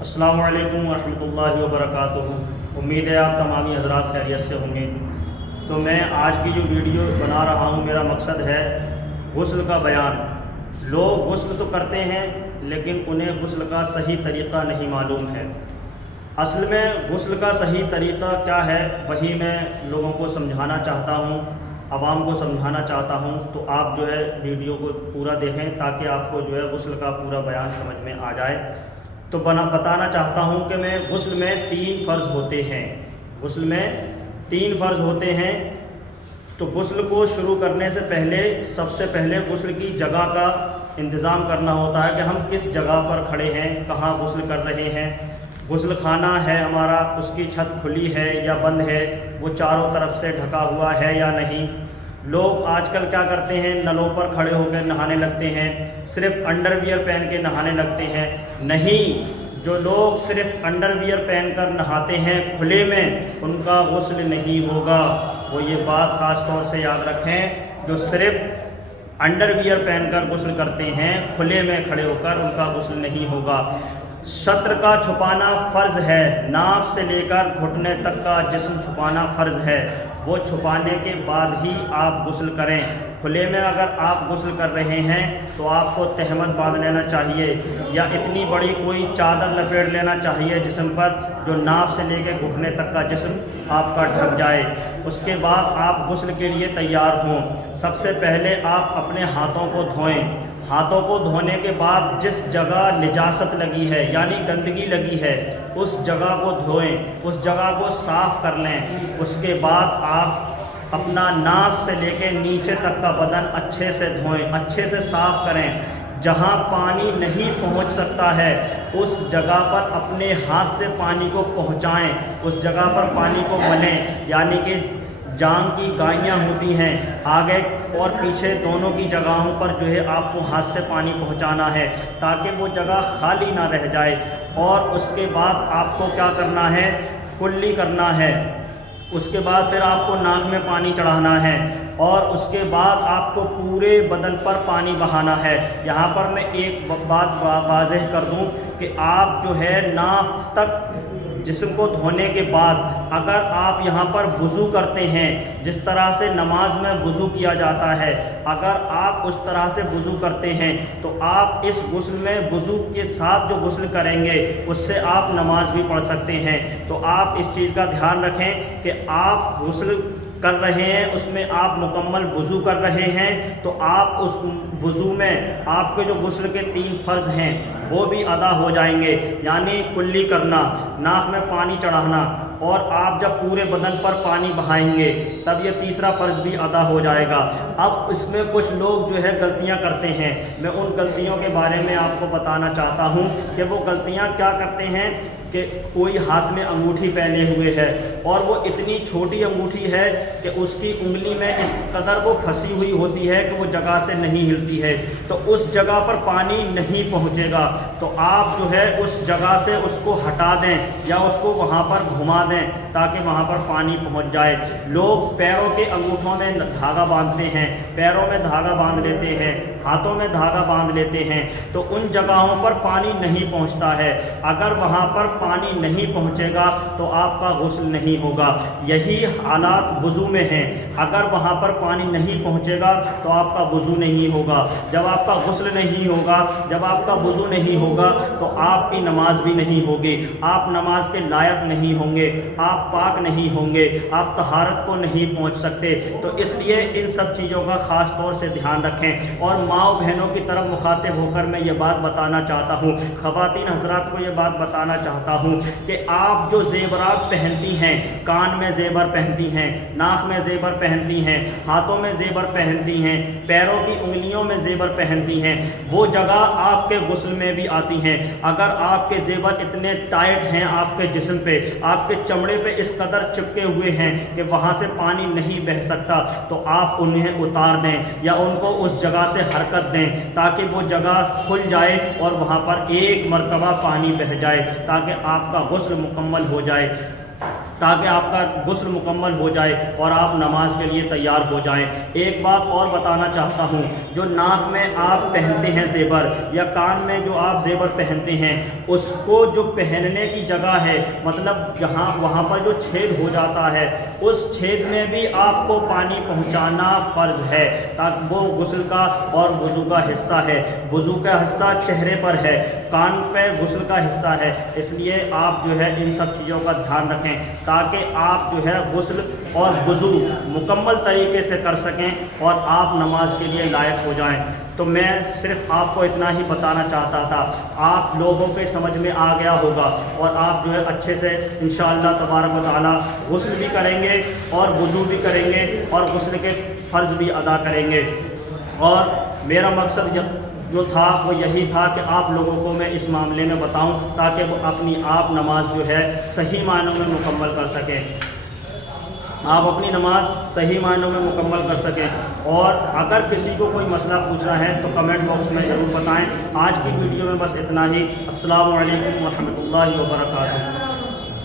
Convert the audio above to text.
السلام علیکم ورحمۃ اللہ وبرکاتہ۔ امید ہے آپ تمامی حضرات خیریت سے ہوں گے۔ تو میں آج کی جو ویڈیو بنا رہا ہوں، میرا مقصد ہے غسل کا بیان۔ لوگ غسل تو کرتے ہیں لیکن انہیں غسل کا صحیح طریقہ نہیں معلوم ہے۔ اصل میں غسل کا صحیح طریقہ کیا ہے وہی میں لوگوں کو سمجھانا چاہتا ہوں، عوام کو سمجھانا چاہتا ہوں۔ تو آپ جو ہے ویڈیو کو پورا دیکھیں تاکہ آپ کو جو ہے غسل کا پورا بیان سمجھ میں آ جائے۔ تو بتانا چاہتا ہوں کہ غسل میں 3 فرض ہوتے ہیں۔ غسل میں 3 فرض ہوتے ہیں۔ تو غسل کو شروع کرنے سے پہلے سب سے پہلے غسل کی جگہ کا انتظام کرنا ہوتا ہے کہ ہم کس جگہ پر کھڑے ہیں، کہاں غسل کر رہے ہیں۔ غسل خانہ ہے ہمارا، اس کی چھت کھلی ہے یا بند ہے، وہ چاروں طرف سے ڈھکا ہوا ہے یا نہیں۔ لوگ آج کل کیا کرتے ہیں، نلوں پر کھڑے ہو کے نہانے لگتے ہیں، صرف انڈر ویئر پہن کے نہانے لگتے ہیں۔ نہیں، جو لوگ صرف انڈر ویئر پہن کر نہاتے ہیں کھلے میں، ان کا غسل نہیں ہوگا۔ وہ یہ بات خاص طور سے یاد رکھیں، جو صرف انڈر ویئر پہن کر غسل کرتے ہیں کھلے میں کھڑے ہو کر، ان کا غسل نہیں ہوگا۔ شطر کا چھپانا فرض ہے، ناف سے لے کر گھٹنے تک کا جسم چھپانا فرض ہے۔ وہ چھپانے کے بعد ہی آپ غسل کریں۔ کھلے میں اگر آپ غسل کر رہے ہیں تو آپ کو تہمت باندھ لینا چاہیے یا اتنی بڑی کوئی چادر لپیٹ لینا چاہیے جسم پر جو ناف سے لے کے گھٹنے تک کا جسم آپ کا ڈھک جائے۔ اس کے بعد آپ غسل کے لیے تیار ہوں۔ سب سے پہلے آپ اپنے ہاتھوں کو دھوئیں۔ ہاتھوں کو دھونے کے بعد جس جگہ نجاست لگی ہے یعنی گندگی لگی ہے اس جگہ کو دھوئیں، اس جگہ کو صاف کر لیں۔ اس کے بعد آپ اپنا ناف سے لے کے نیچے تک کا بدن اچھے سے دھوئیں، اچھے سے صاف کریں۔ جہاں پانی نہیں پہنچ سکتا ہے اس جگہ پر اپنے ہاتھ سے پانی کو پہنچائیں، اس جگہ پر پانی کو ملیں، یعنی کہ جان کی گائیاں ہوتی ہیں، آگے اور پیچھے دونوں کی جگہوں پر جو ہے آپ کو ہاتھ سے پانی پہنچانا ہے تاکہ وہ جگہ خالی نہ رہ جائے۔ اور اس کے بعد آپ کو کیا کرنا ہے، کلی کرنا ہے۔ اس کے بعد پھر آپ کو ناک میں پانی چڑھانا ہے اور اس کے بعد آپ کو پورے بدن پر پانی بہانا ہے۔ یہاں پر میں ایک بات واضح کر دوں کہ آپ جو ہے ناف تک جسم کو دھونے کے بعد اگر آپ یہاں پر وضو کرتے ہیں، جس طرح سے نماز میں وضو کیا جاتا ہے، اگر آپ اس طرح سے وضو کرتے ہیں تو آپ اس غسل میں وضو کے ساتھ جو غسل کریں گے اس سے آپ نماز بھی پڑھ سکتے ہیں۔ تو آپ اس چیز کا دھیان رکھیں کہ آپ غسل کر رہے ہیں اس میں آپ مکمل وضو کر رہے ہیں تو آپ اس وضو میں آپ کے جو غسل کے 3 فرض ہیں وہ بھی ادا ہو جائیں گے، یعنی کلی کرنا، ناک میں پانی چڑھانا، اور آپ جب پورے بدن پر پانی بہائیں گے تب یہ تیسرا فرض بھی ادا ہو جائے گا۔ اب اس میں کچھ لوگ جو ہے غلطیاں کرتے ہیں، میں ان غلطیوں کے بارے میں آپ کو بتانا چاہتا ہوں کہ وہ غلطیاں کیا کرتے ہیں کہ کوئی ہاتھ میں انگوٹھی پہنے ہوئے ہے اور وہ اتنی چھوٹی انگوٹھی ہے کہ اس کی انگلی میں اس قدر وہ پھنسی ہوئی ہوتی ہے کہ وہ جگہ سے نہیں ہلتی ہے، تو اس جگہ پر پانی نہیں پہنچے گا۔ تو آپ جو ہے اس جگہ سے اس کو ہٹا دیں یا اس کو وہاں پر گھما دیں تاکہ وہاں پر پانی پہنچ جائے۔ لوگ پیروں کے انگوٹھوں میں دھاگا باندھتے ہیں، پیروں میں دھاگا باندھ لیتے ہیں، ہاتھوں میں دھاگا باندھ لیتے ہیں، تو ان جگہوں پر پانی نہیں پہنچتا ہے۔ اگر وہاں پر پانی نہیں پہنچے گا تو آپ کا غسل نہیں ہوگا۔ یہی حالات وضو میں ہیں، اگر وہاں پر پانی نہیں پہنچے گا تو آپ کا وضو نہیں ہوگا۔ جب آپ کا غسل نہیں ہوگا، جب آپ کا وضو نہیں ہوگا تو آپ کی نماز بھی نہیں ہوگی، آپ نماز کے لائق نہیں ہوں گے، آپ پاک نہیں ہوں گے، آپ طہارت کو نہیں پہنچ سکتے۔ تو اس لیے ان سب چیزوں کا خاص طور سے دھیان رکھیں۔ اور ماؤں بہنوں کی طرف مخاطب ہو کر میں یہ بات بتانا چاہتا ہوں، خواتین حضرات کو یہ بات بتانا چاہتا ہوں کہ آپ جو زیورات پہنتی ہیں، کان میں زیور پہنتی ہیں، ناک میں زیور پہنتی ہیں، ہاتھوں میں زیور پہنتی ہیں، پیروں کی انگلیوں میں زیور پہنتی ہیں، وہ جگہ آپ کے غسل میں بھی آتی ہیں۔ اگر آپ کے زیور اتنے ٹائٹ ہیں آپ کے جسم پہ، آپ کے چمڑے پہ اس قدر چپکے ہوئے ہیں کہ وہاں سے پانی نہیں بہہ سکتا تو آپ انہیں اتار دیں یا ان کو اس جگہ سے حرکت دیں تاکہ وہ جگہ کھل جائے اور وہاں پر ایک مرتبہ پانی بہہ جائے تاکہ آپ کا غسل مکمل ہو جائے۔ تاکہ آپ کا غسل مکمل ہو جائے اور آپ نماز کے لیے تیار ہو جائیں۔ ایک بات اور بتانا چاہتا ہوں، جو ناک میں آپ پہنتے ہیں زیور یا کان میں جو آپ زیور پہنتے ہیں، اس کو جو پہننے کی جگہ ہے، مطلب جہاں وہاں پر جو چھید ہو جاتا ہے، اس چھید میں بھی آپ کو پانی پہنچانا فرض ہے، تاکہ وہ غسل کا اور وضو کا حصہ ہے۔ وضو کا حصہ چہرے پر ہے، کان پہ غسل کا حصہ ہے، اس لیے آپ جو ہے ان سب چیزوں کا دھیان رکھیں تاکہ آپ جو ہے غسل اور وضو مکمل طریقے سے کر سکیں اور آپ نماز کے لیے لائق ہو جائیں۔ تو میں صرف آپ کو اتنا ہی بتانا چاہتا تھا، آپ لوگوں کے سمجھ میں آ گیا ہوگا اور آپ جو ہے اچھے سے انشاءاللہ تبارک و تعالی غسل بھی کریں گے اور وضو بھی کریں گے اور غسل کے فرض بھی ادا کریں گے۔ اور میرا مقصد جو تھا وہ یہی تھا کہ آپ لوگوں کو میں اس معاملے میں بتاؤں تاکہ وہ اپنی آپ نماز جو ہے صحیح معنوں میں مکمل کر سکیں، آپ اپنی نماز صحیح معنوں میں مکمل کر سکیں۔ اور اگر کسی کو کوئی مسئلہ پوچھنا ہے تو کمنٹ باکس میں ضرور بتائیں۔ آج کی ویڈیو میں بس اتنا ہی۔ السلام علیکم ورحمۃ اللہ وبرکاتہ۔